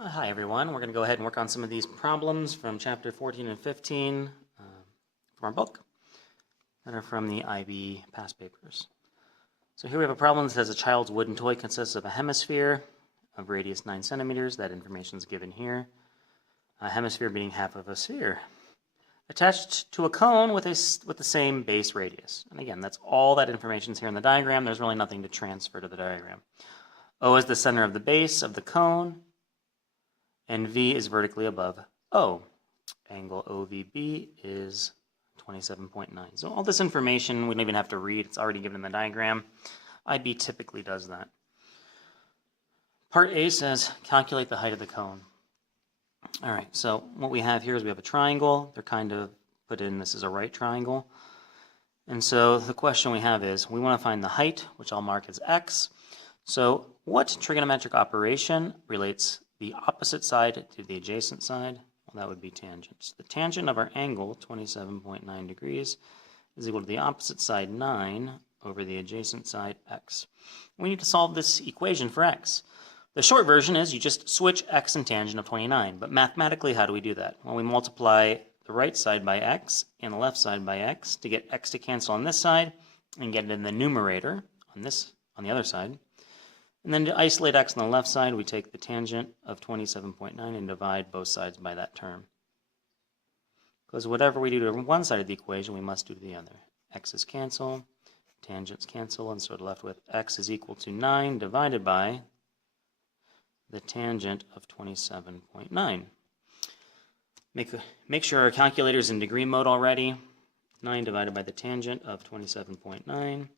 Hi everyone, we're going to go ahead and work on some of these problems from chapter 14 and 15 from our book that are from the IB past papers. So here we have a problem that says a child's wooden toy consists of a hemisphere of radius 9 centimeters. That information is given here. A hemisphere being half of a sphere attached to a cone with the same base radius. And again, that's all that information is here in the diagram. There's really nothing to transfer to the diagram. O is the center of the base of the cone, and V is vertically above O. Angle OVB is 27.9. So all this information we don't even have to read. It's already given in the diagram. IB typically does that. Part A says calculate the height of the cone. All right, so what we have here is we have a triangle. They're kind of put in this is a right triangle. And so the question we have is we want to find the height, which I'll mark as x. So what trigonometric operation relates the opposite side to the adjacent side? Well, that would be tangents. The tangent of our angle, 27.9 degrees, is equal to the opposite side, 9, over the adjacent side, x. We need to solve this equation for x. The short version is you just switch x and tangent of 29. But mathematically, how do we do that? Well, we multiply the right side by x and the left side by x to get x to cancel on this side and get it in the numerator on the other side. And then to isolate x on the left side, we take the tangent of 27.9 and divide both sides by that term. Because whatever we do to one side of the equation, we must do to the other. X's cancel, tangents cancel, and so we're left with x is equal to 9 divided by the tangent of 27.9. Make sure our calculator is in degree mode already. 9 divided by the tangent of 27.9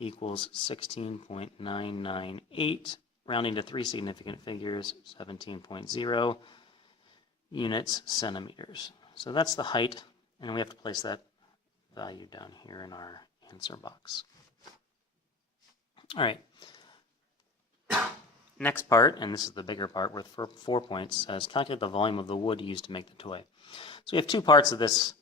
equals 16.998, rounding to 3 significant figures, 17.0 units centimeters. So that's the height, and we have to place that value down here in our answer box. All right. Next part, and this is the bigger part worth 4 points, says calculate the volume of the wood used to make the toy. So we have two parts of this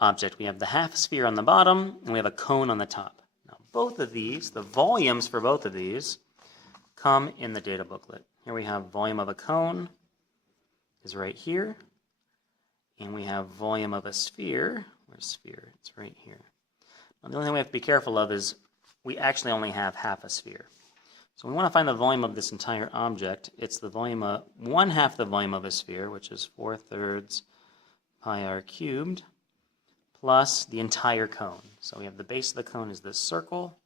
object. We have the half sphere on the bottom, and we have a cone on the top. Now, both of these, the volumes for both of these, come in the data booklet. Here we have volume of a cone is right here, and we have volume of a sphere. Where's sphere? It's right here. Now, the only thing we have to be careful of is we actually only have half a sphere. So we want to find the volume of this entire object. It's the volume of 1/2 the volume of a sphere, which is 4/3 pi r cubed, plus the entire cone. So we have the base of the cone is this circle,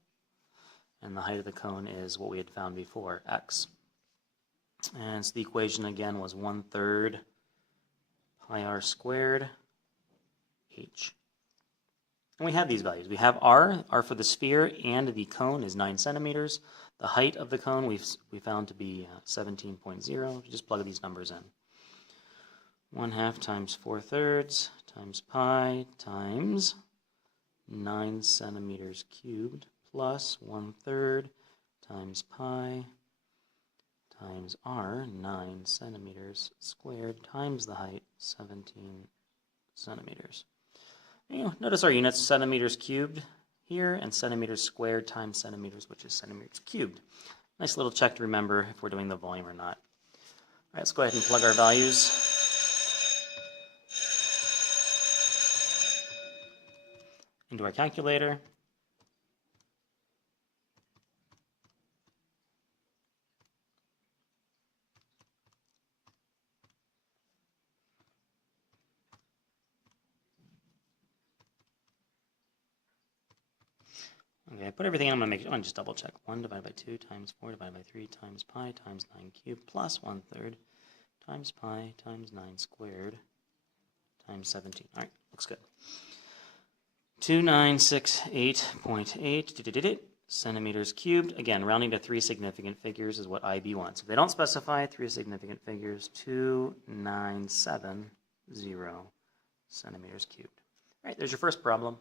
and the height of the cone is what we had found before, x. And so the equation again was 1/3 pi r squared h. And we have these values. We have r for the sphere, and the cone is 9 centimeters. The height of the cone we found to be 17.0. Just plug these numbers in. 1/2 times 4/3 times pi times 9 centimeters cubed plus 1/3 times pi times r, 9 centimeters squared, times the height, 17 centimeters. Notice our units, centimeters cubed here, and centimeters squared times centimeters, which is centimeters cubed. Nice little check to remember if we're doing the volume or not. All right, let's go ahead and plug our values into our calculator. Okay, I put everything in. I'm going to just double check. 1 divided by 2 times 4 divided by 3 times pi times 9 cubed plus 1/3 times pi times 9 squared times 17. All right, looks good. 2968.8 centimeters cubed. Again, rounding to 3 significant figures is what IB wants. If they don't specify 3 significant figures, 2970 centimeters cubed. All right, there's your first problem.